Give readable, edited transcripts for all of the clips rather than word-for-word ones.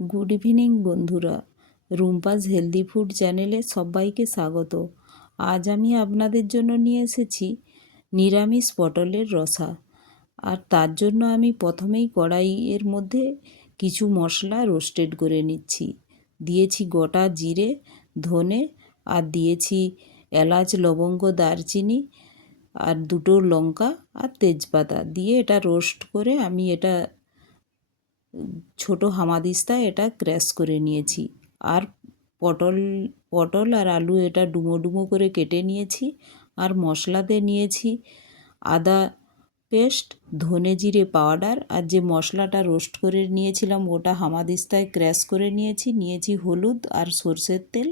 Good evening বন্ধুরা, Rumpa's healthy food চ্যানেলে সবাইকে স্বাগত। আজ আমি আপনাদের জন্য নিয়ে এসেছি নিরামিষ পটলের রসা। আর তার জন্য আমি প্রথমেই কড়াইয়ের মধ্যে কিছু মশলা রোস্টেড করে নিচ্ছি। দিয়েছি গোটা জিরে, ধনে, আর দিয়েছি এলাচ, লবঙ্গ, দারচিনি, আর দুটো লঙ্কা আর তেজপাতা দিয়ে এটা রোস্ট করে আমি এটা ছোট হামাদিস্তায় এটা ক্র্যাশ করে নিয়েছি। আর পটল পটল আর আলু এটা ডুমো ডুমো করে কেটে নিয়েছি। আর মশলাতে নিয়েছি আদা পেস্ট, ধনে জিরে পাউডার, আর যে মশলাটা রোস্ট করে নিয়েছিলাম ওটা হামাদিস্তায় ক্র্যাশ করে নিয়েছি হলুদ আর সর্ষের তেল,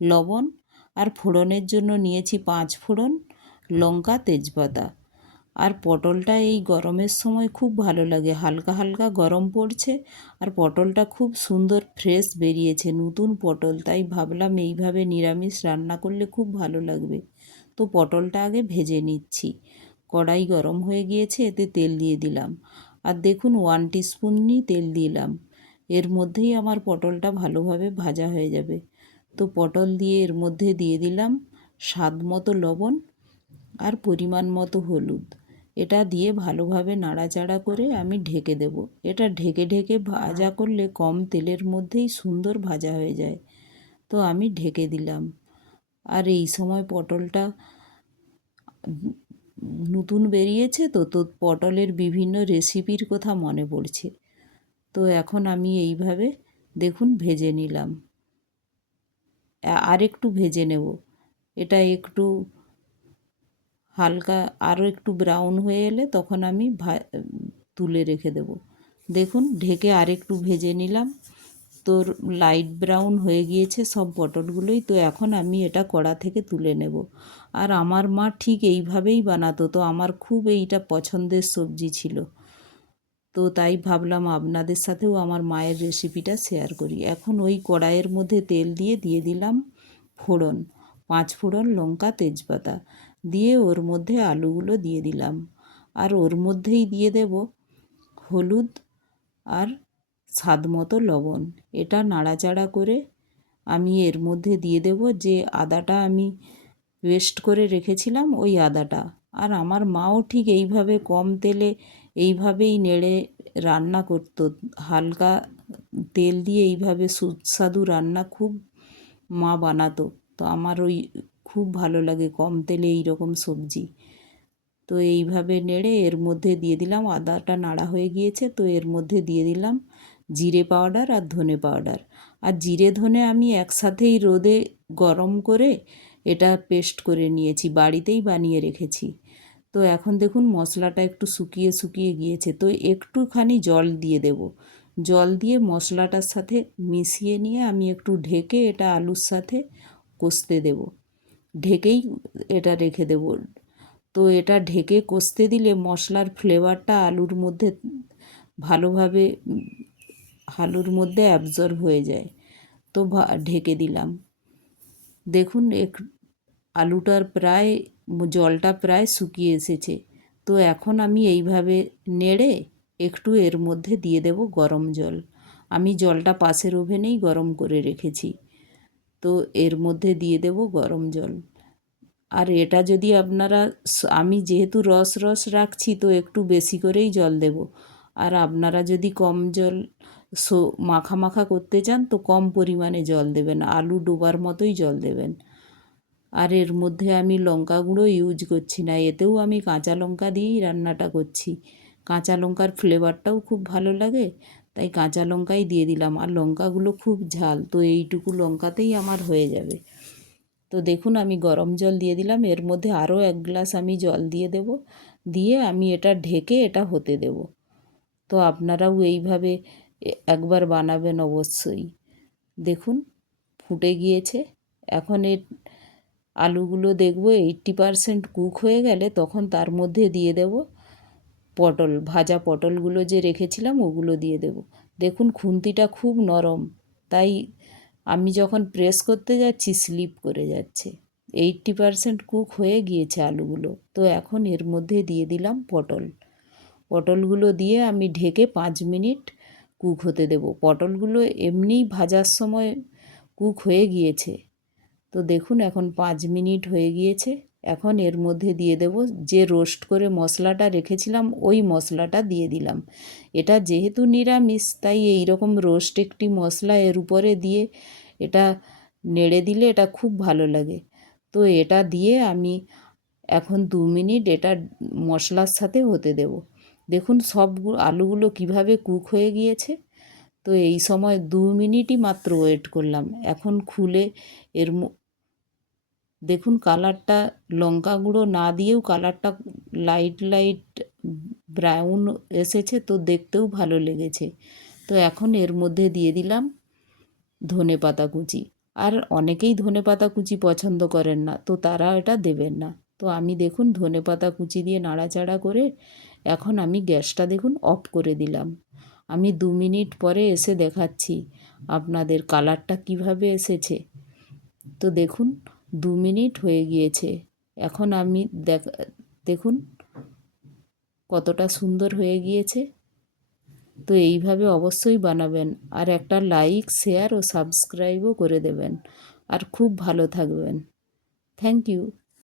লবণ, আর ফোড়নের জন্য নিয়েছি 5 ফোড়ন, লঙ্কা, তেজপাতা। আর পটলটা এই গরমের সময় খুব ভালো লাগে, হালকা হালকা গরম পড়ছে আর পটলটা খুব সুন্দর ফ্রেশ বেরিয়েছে, নতুন পটল, তাই ভাবলাম এইভাবে নিরামিষ রান্না করলে খুব ভালো লাগবে। তো পটলটা আগে ভেজে নিচ্ছি। কড়াই গরম হয়ে গিয়েছে, এতে তেল দিয়ে দিলাম। আর দেখুন 1 টিস্পুনই তেল দিলাম। এর মধ্যেই আমার পটলটা ভালোভাবে ভাজা হয়ে যাবে। তো পটল দিয়ে এর মধ্যে দিয়ে দিলাম স্বাদ মতো লবণ আর পরিমাণ মতো হলুদ। এটা দিয়ে ভালোভাবে নাড়াচাড়া করে আমি ঢেকে দেব। এটা ঢেকে ঢেকে ভাজা করলে কম তেলের মধ্যেই সুন্দর ভাজা হয়ে যায়। তো আমি ঢেকে দিলাম। আর এই সময় পটলটা নতুন বেরিয়েছে, তো পটলের বিভিন্ন রেসিপির কথা মনে পড়ছে। তো এখন আমি এইভাবে দেখুন ভেজে নিলাম। আর একটু ভেজে নেব। এটা একটু হালকা আরও একটু ব্রাউন হয়ে এলে তখন আমি তুলে রেখে দেব। দেখুন ঢেকে আরেকটু ভেজে নিলাম। তো লাইট ব্রাউন হয়ে গিয়েছে সব পটলগুলোই। তো এখন আমি এটা কড়া থেকে তুলে নেব। আর আমার মা ঠিক এইভাবেই বানাতো, তো আমার খুব এইটা পছন্দের সবজি ছিল। তো তাই ভাবলাম আপনাদের সাথেও আমার মায়ের রেসিপিটা শেয়ার করি। এখন ওই কড়াইয়ের মধ্যে তেল দিয়ে দিলাম ফোড়ন, 5 ফোড়ন, লঙ্কা, তেজপাতা দিয়ে ওর মধ্যে আলুগুলো দিয়ে দিলাম। আর ওর মধ্যেই দিয়ে দেব হলুদ আর স্বাদ মতো লবণ। এটা নাড়াচাড়া করে আমি এর মধ্যে দিয়ে দেব যে আদাটা আমি পেস্ট করে রেখেছিলাম, ওই আদাটা। আর আমার মাও ঠিক এইভাবে কম তেলে এইভাবেই নেড়ে রান্না করতো, হালকা তেল দিয়ে এইভাবে সুস্বাদু রান্না খুব মা বানাতো। তো আমার ওই খুব ভালো লাগে কম তেলে এই রকম সবজি। তো এইভাবে নেড়ে এর মধ্যে দিয়ে দিলাম, আদাটা নাড়া হয়ে গিয়েছে, তো এর মধ্যে দিয়ে দিলাম জিরে পাউডার আর ধনে পাউডার। আর জিরে ধনে আমি একসাথেই রোদে গরম করে এটা পেস্ট করে নিয়েছি, বাড়িতেই বানিয়ে রেখেছি। তো এখন দেখুন মশলাটা একটু শুকিয়ে শুকিয়ে গিয়েছে, তো একটুখানি জল দিয়ে দেব। জল দিয়ে মশলাটার সাথে মিশিয়ে নিয়ে আমি একটু ঢেকে এটা আলুর সাথে কষতে দেব। ঢেকেই এটা রেখে দেব। তো এটা ঢেকে কষতে দিলে মশলার ফ্লেভারটা আলুর মধ্যে ভালোভাবে আলুর মধ্যে অ্যাবজর্ব হয়ে যায়। তো ঢেকে দিলাম। দেখুন আলুটার প্রায় জলটা প্রায় শুকিয়ে এসেছে। তো এখন আমি এইভাবে নেড়ে একটু এর মধ্যে দিয়ে দেব গরম জল। আমি জলটা পাশের ওভেনেই গরম করে রেখেছি। তো এর মধ্যে দিয়ে দেব গরম জল। আর এটা যদি আপনারা আমি যেহেতু রস রস রাখছি তো একটু বেশি করেই জল দেব। আর আপনারা যদি কম জল মাখা মাখা করতে চান তো কম পরিমাণে জল দেবেন, আলু ডোবার মতোই জল দেবেন। আর এর মধ্যে আমি লঙ্কা গুঁড়ো ইউজ করছি না, এতেও আমি কাঁচা লঙ্কা দিয়েই রান্নাটা করছি। কাঁচা লঙ্কার ফ্লেভারটাও খুব ভালো লাগে, তাই কাঁচা লঙ্কাই দিয়ে দিলাম। আর লঙ্কাগুলো খুব ঝাল, তো এইটুকু লঙ্কাতেই আমার হয়ে যাবে। তো দেখুন আমি গরম জল দিয়ে দিলাম, এর মধ্যে আরও 1 গ্লাস আমি জল দিয়ে দেব। দিয়ে আমি এটা ঢেকে এটা হতে দেব। তো আপনারাও এইভাবে একবার বানাবেন অবশ্যই। দেখুন ফুটে গিয়েছে। এখন আলুগুলো দেখব 80% কুক হয়ে গেলে তখন তার মধ্যে দিয়ে দেব পটল, ভাজা পটলগুলো যে রেখেছিলাম ওগুলো দিয়ে দেব। দেখুন খুন্তিটা খুব নরম, তাই আমি যখন প্রেস করতে যাচ্ছি স্লিপ করে যাচ্ছে। 80% কুক হয়ে গিয়েছে আলুগুলো। তো এখন এর মধ্যে দিয়ে দিলাম পটলগুলো দিয়ে আমি ঢেকে 5 মিনিট কুক হতে দেব। পটলগুলো এমনিই ভাজার সময় কুক হয়ে গিয়েছে। তো দেখুন এখন 5 মিনিট হয়ে গিয়েছে। এখন এর মধ্যে দিয়ে দেব যে রোস্ট করে মশলাটা রেখেছিলাম, ওই মশলাটা দিয়ে দিলাম। এটা যেহেতু নিরামিষ, তাই এই রকম রোস্ট একটি মশলা এর উপরে দিয়ে এটা নেড়ে দিলে এটা খুব ভালো লাগে। তো এটা দিয়ে আমি এখন 2 মিনিট এটা মশলার সাথে হতে দেব। দেখুন সব আলুগুলো কিভাবে কুক হয়ে গিয়েছে। তো এই সময় 2 মিনিটই মাত্র ওয়েট করলাম। এখন খুলে এর দেখুন কালারটা, লঙ্কা গুঁড়ো না দিয়েও কালারটা লাইট লাইট ব্রাউন এসেছে, তো দেখতেও ভালো লেগেছে। তো এখন এর মধ্যে দিয়ে দিলাম ধনেপাতা কুচি। আর অনেকেই ধনেপাতা কুচি পছন্দ করেন না, তো তারা এটা দেবেন না। তো আমি দেখুন ধনেপাতা কুচি দিয়ে নাড়াচাড়া করে এখন আমি গ্যাসটা দেখুন অফ করে দিলাম। আমি 2 মিনিট পরে এসে দেখাচ্ছি আপনাদের কালারটা কিভাবে এসেছে। তো দেখুন 2 মিনিট হয়ে গিয়েছে। এখন আমি দেখুন কতটা সুন্দর হয়ে গিয়েছে। তো এইভাবে অবশ্যই বানাবেন, আর একটা লাইক, শেয়ার ও সাবস্ক্রাইবও করে দেবেন। আর খুব ভালো থাকবেন। Thank you.